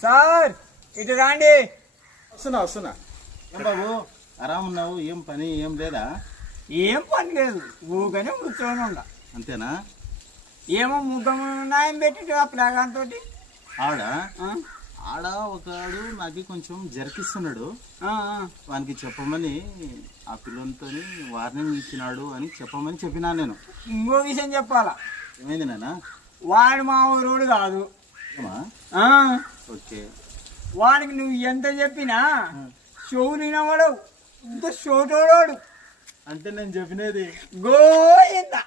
Sir ఇటు రాండి. వస్తున్నా. ఏం బాబు ఆరామ్ ఉన్నావు? ఏం పని ఏం లేదా? ఏం పని లేదు, ఊగానే కూర్చొని ఉండ. అంతేనా? ఏమో ముఖం నాయం పెట్టి ఆ ప్లాగాన్ తోటి ఆడ ఒకడు నాకు కొంచెం జరికిస్తున్నాడు. వానికి చెప్పమని ఆ పిల్లలతో వార్నింగ్ ఇచ్చినాడు అని చెప్పమని చెప్పినా నేను. ఇంకో విషయం చెప్పాలా? ఏమైంది నాన్న? వాడు మా ఊరోడు కాదు. ఓకే. వాడికి నువ్వు ఎంత చెప్పినా షోవు వినవాడు, ఇంత షోటోడు. అంటే నేను చెప్పినది గోయిందా.